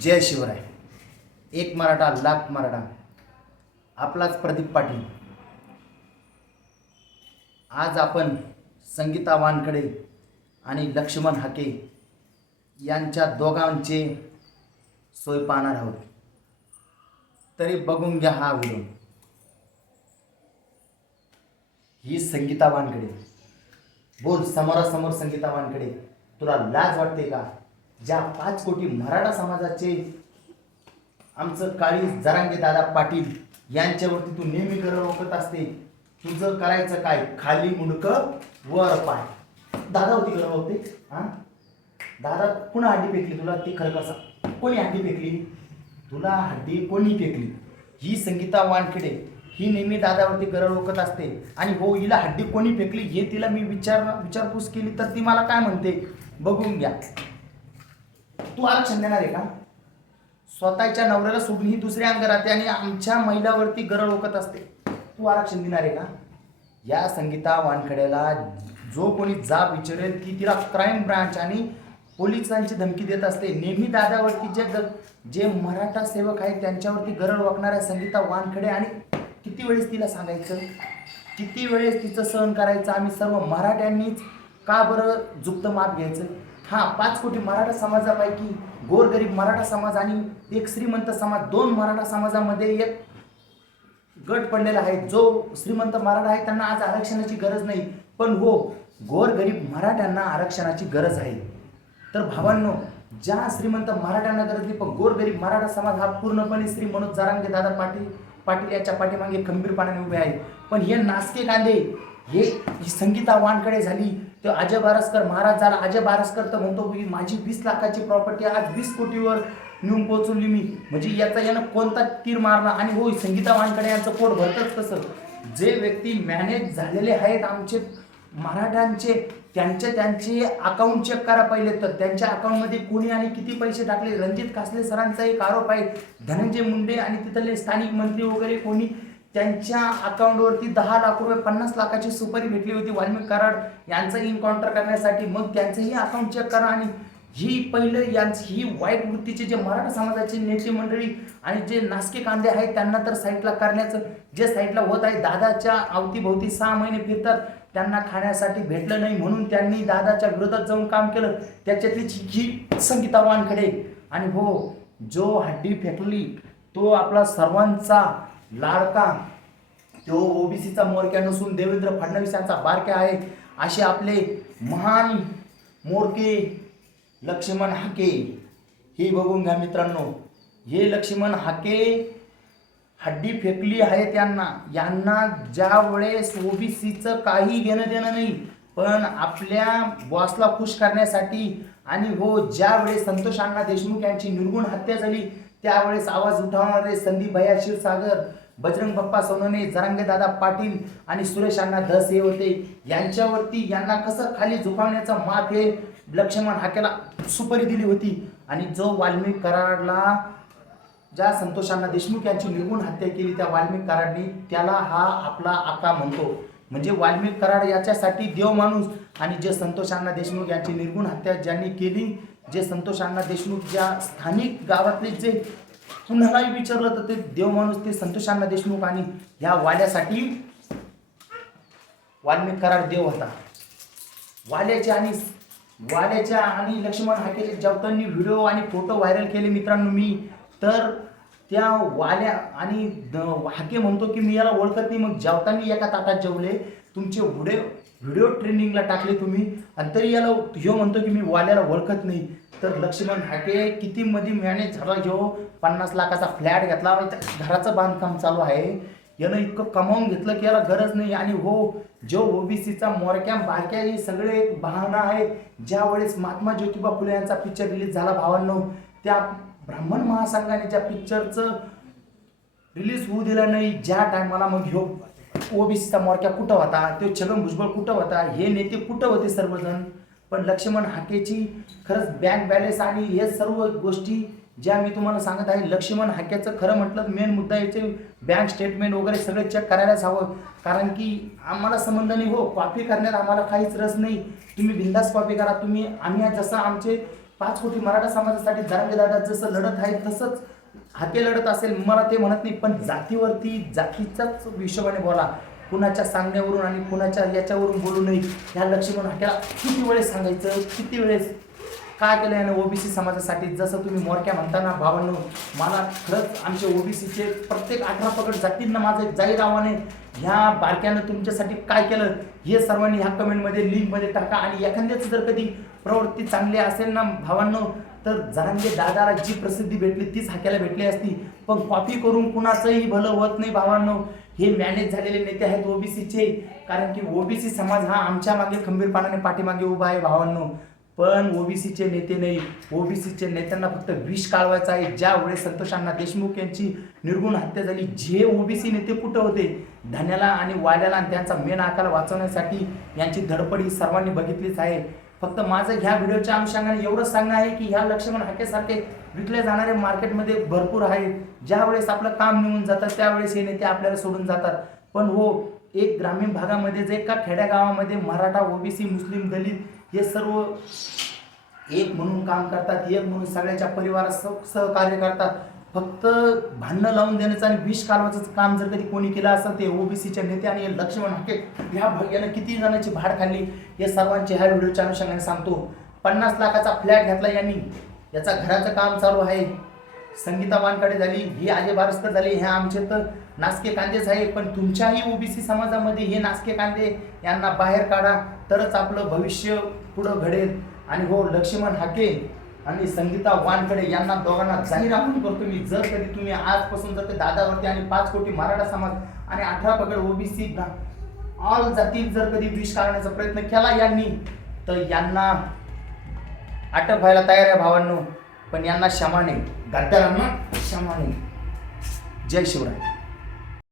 जय शिवराय. एक मराठा लाख मराठा. आपलाच प्रदीप पाटील. आज आपण संगीता वानकडे आणि लक्ष्मण हाके यांच्या दोघांचे सोय पाहणार आहोत. तरी बघून घ्या हा व्हिडिओ. ही संगीता वानकडे बोल समोरासमोर संगीता वानकडे तुला लाज वाटते का? ज्या पाच कोटी मराठा समाजाचे आमचं काळी जरांगे दादा पाटील यांच्यावरती तू नेहमी गरज ओकत असते तुझं करायचं काय? खाली मुंडकं वर पाय. दादा होती गरव होते हा? दादा पुन्हा हड्डी फेकली तुला? ती खरं कसं कोणी हड्डी फेकली? तुला हड्डी कोणी फेकली? ही संगीता वानखेडे ही नेहमी दादावरती गरळ ओकत असते. आणि हो हिला हड्डी कोणी फेकली? हे तिला मी विचार विचारपूस केली तर ती मला काय म्हणते? बघून घ्या. तू आरक्षण देणार आहे का? स्वतःच्या नवऱ्याला सोडून ही दुसऱ्या अंग राहते आणि आमच्या महिलावरती गरळ ओकत असते. तू आरक्षण देणार आहे का? या संगीता वानखड्याला जो कोणी जाब विचारेल की तिला क्राईम ब्रांच आणि पोलिसांची धमकी देत असते. नेहमी दादावरती जे जे मराठा सेवक आहेत त्यांच्यावरती गरळ वाकणाऱ्या संगीता वानखडे आणि किती वेळेस तिला सांगायचं? किती वेळेस तिचं सहन करायचं? आम्ही सर्व मराठ्यांनीच का बरं जुप्त माप घ्यायचं? हा पाच कोटी मराठा समाजापैकी गोरगरीब मराठा समाज आणि एक श्रीमंत समाज दोन मराठा समाजामध्ये एक गट पडलेला आहे. जो श्रीमंत मराठा आहे त्यांना आज आरक्षणाची गरज नाही. पण हो गोरगरीब मराठ्यांना आरक्षणाची गरज आहे. तर भावांनो ज्या श्रीमंत मराठ्यांना गरज नाही पण गोरगरीब मराठा समाज हा पूर्णपणे श्री मनोज जारांगे दादा पाटील पाटील याच्या पाठीमागे खंबीरपणाने उभे आहे. पण हे नासके कांदे हे संगीता वानकडे झाली तर अजय बारसकर महाराज झाला. अजय बारसकर तर म्हणतो की माझी वीस लाखाची प्रॉपर्टी आज वीस कोटीवर नेऊन पोहोचवली मी. म्हणजे याचा यानं कोणता तीर मारला? आणि हो संगीता वानकडे यांचं पोट भरतच कसं जे व्यक्ती मॅनेज झालेले आहेत आमचे मराठ्यांचे त्यांचे त्यांचे अकाउंट चेक करा पहिले तर. त्यांच्या अकाउंटमध्ये कोणी आणि किती पैसे टाकले? रणजित कासले सरांचा एक आरोप आहे. धनंजय मुंडे आणि तिथले स्थानिक मंत्री वगैरे कोणी त्यांच्या अकाउंटवरती दहा लाख रुपये पन्नास लाखाची सुपारी भेटली होती वाल्मिक कराड यांचं इन्काउंटर करण्यासाठी. मग त्यांचंही अकाउंट चेक करा आणि ही पहिलं यांची ही वाईट वृत्तीचे जे मराठा समाजाचे नेते मंडळी आणि जे नासके कांदे आहेत त्यांना तर साईटला करण्याचं जे साईटला होत आहे दादाच्या अवतीभोवती सहा महिने फिरतात त्यांना खाण्यासाठी भेटलं नाही म्हणून त्यांनी दादाच्या विरोधात जाऊन काम केलं. त्याच्यातलीच ही संगीता वानखडे. आणि हो जो हड्डी फेकली तो आपला सर्वांचा लाडका. तो ओबीसीचा मोरक्या नसून देवेंद्र फडणवीस यांचा बारक्या आहे. असे आपले महान मोरके लक्ष्मण हाके हे बघून घ्या मित्रांनो. हे लक्ष्मण हाके हड्डी फेकली आहे त्यांना. यांना ज्या वेळेस ओबीसीचं काही घेणं देणं नाही पण आपल्या बॉसला खुश करण्यासाठी आणि हो ज्या वेळेस संतोष अण्णा देशमुख यांची निर्गुण हत्या झाली त्यावेळेस आवाज उठवणारे संदीप भैया क्षीरसागर बजरंग बाप्पा सोनवणे जरांगे दादा पाटील आणि सुरेश अण्णा धस हे होते. यांच्यावरती यांना कसं खाली झुकावण्याचा माप हे लक्ष्मण हाकेला सुपारी दिली होती. आणि जो वाल्मिक कराडला ज्या संतोषांना देशमुख यांची निर्गुण हत्या केली त्या वाल्मिक कराडनी त्याला हा आपला आका म्हणतो. म्हणजे वाल्मिक कराड याच्यासाठी देव माणूस आणि जे संतोषांना देशमुख यांची निर्गुण हत्या ज्यांनी केली जे संतोषांना देशमुख ज्या स्थानिक गावातले जे कुणालाही विचारलं तर ते देव माणूस ते संतोषांना देशमुख आणि ह्या वाल्यासाठी वाल्मिक करार देव होता. वाल्याच्या आणि वाल्याच्या आणि लक्ष्मण हाकेचे जेवतांनी व्हिडिओ आणि फोटो व्हायरल केले मित्रांनो मी. तर त्या वाल्या आणि द- हाके म्हणतो की मी याला ओळखत नाही मग जेवतांनी एका ताटात जेवले. तुमचे व्हिडिओ व्हिडिओ ट्रेंडिंगला टाकले तुम्ही. आणि तरी याला ह्यो म्हणतो की मी वाल्याला ओळखत नाही. तर लक्ष्मण हाके किती मध्ये मॅनेज झाला ह्यो पन्नास लाखाचा फ्लॅट घेतला. घराचं बांधकाम चालू आहे. यानं इतकं कमावून घेतलं की याला गरज नाही. आणि हो जो ओबीसीचा मोरक्या बारक्या हे सगळे एक बहाणा आहे. ज्या वेळेस महात्मा ज्योतिबा फुले यांचा पिक्चर रिलीज झाला भावांनो त्या ब्राह्मण महासंघाने ज्या पिक्चरचं रिलीज होऊ दिलं नाही ज्या टायमाला मग ह्यो ओबीसीचा मोरक्या कुठं होता? तो छगन भुजबळ कुठं होता? हे नेते कुठं होते सर्वजण? पण लक्ष्मण हाकेची खरंच बँक बॅलन्स आणि हे सर्व गोष्टी ज्या मी तुम्हाला सांगत आहे लक्ष्मण हाक्याचं खरं म्हटलं मेन मुद्दा याचे बँक स्टेटमेंट वगैरे सगळे चेक करायलाच हवं. कारण की आम्हाला संबंध नाही हो. कॉपी करण्यात आम्हाला काहीच रस नाही. तुम्ही बिंदास कॉपी करा. तुम्ही आम्ही जसं आमचे पाच कोटी मराठा समाजासाठी दादा जसं लढत आहे तसंच हाके लढत असेल मला ते म्हणत नाही पण जातीवरती जातीचाच हिशोबाने बोला. कुणाच्या सांगण्यावरून आणि कुणाच्या याच्यावरून बोलू नये. ह्या लक्ष्मण हाक्याला किती वेळेस सांगायचं किती वेळेस काय केलं यानं ओबीसी समाजासाठी? जसं तुम्ही मोरक्या म्हणताना भावांनो मला खरंच आमच्या ओबीसीचे प्रत्येक अठरा पकड जातींना माझं एक जाहीर आव्हान आहे. ह्या बारक्यानं तुमच्यासाठी काय केलं हे सर्वांनी ह्या कमेंटमध्ये लिंकमध्ये टाका. आणि एखाद्याच जर कधी प्रवृत्ती चांगली असेल ना भावांनो तर जरांगे दादाला जी प्रसिद्धी भेटली तीच हाक्याला भेटली असती. पण कॉपी करून कुणाचंही भलं होत नाही भावांनो. हे मॅनेज झालेले नेते आहेत ओबीसीचे. कारण की ओबीसी समाज हा आमच्या मागे खंबीरपणाने पाठीमागे उभा आहे भावांनो. पण ओबीसीचे नेते नाही. ओबीसीचे नेत्यांना फक्त विष काढवायचं आहे. ज्या वेळेस देशमुख यांची निर्गुण हत्या झाली जे ओबीसी नेते कुठं होते? धन्याला आणि वाल्याला आणि त्यांचा मेन आकार वाचवण्यासाठी यांची धडपड ही सर्वांनी बघितलीच आहे. फक्त माझं ह्या व्हिडिओच्या अनुषंगाने एवढंच सांगणं आहे की ह्या लक्ष्मण हाकेसारखे विकले जाणारे मार्केटमध्ये भरपूर आहेत. ज्या वेळेस आपलं काम निघून जातं त्यावेळेस हे नेते आपल्याला सोडून जातात. पण हो एक ग्रामीण भागामध्ये जे का खेड्यागावामध्ये मराठा ओबीसी मुस्लिम दलित हे सर्व एक म्हणून काम करतात एक म्हणून सगळ्याच्या परिवारात सह सहकार्य करतात. फक्त भांडणं लावून देण्याचं आणि विष कालवाचं काम जर कधी कोणी केलं असेल ते ओबीसीच्या नेते आणि लक्ष्मण हाके ह्या भाग्यानं किती जणांची भाड खाल्ली हे सर्वांचे ह्या व्हिडिओच्या अनुषंगाने सांगतो. पन्नास लाखाचा फ्लॅट घातला यांनी. याचा घराचं काम चालू आहे. संगीता वानकडे झाली ही आजे बारस्कर झाली हे आमचे तर नासके कांदेच आहे पण तुमच्याही ओबीसी समाजामध्ये हे नासके कांदे यांना बाहेर काढा तरच आपलं भविष्य पुढं घडेल. आणि हो लक्ष्मण हाके आणि संगीता वानखडे यांना दोघांना जाहीर आपण करतो मी. जर कधी तुम्ही आजपासून जर ते दादावरती आणि पाच कोटी मराठा समाज आणि अठरा पगड ओबीसी ऑल जाती जर कधी विष काढण्याचा प्रयत्न केला यांनी तर यांना अटक व्हायला तयार आहे भावांनो. पण यांना क्षमा नाही. गद्दारांना क्षमा नाही. जय शिवराय.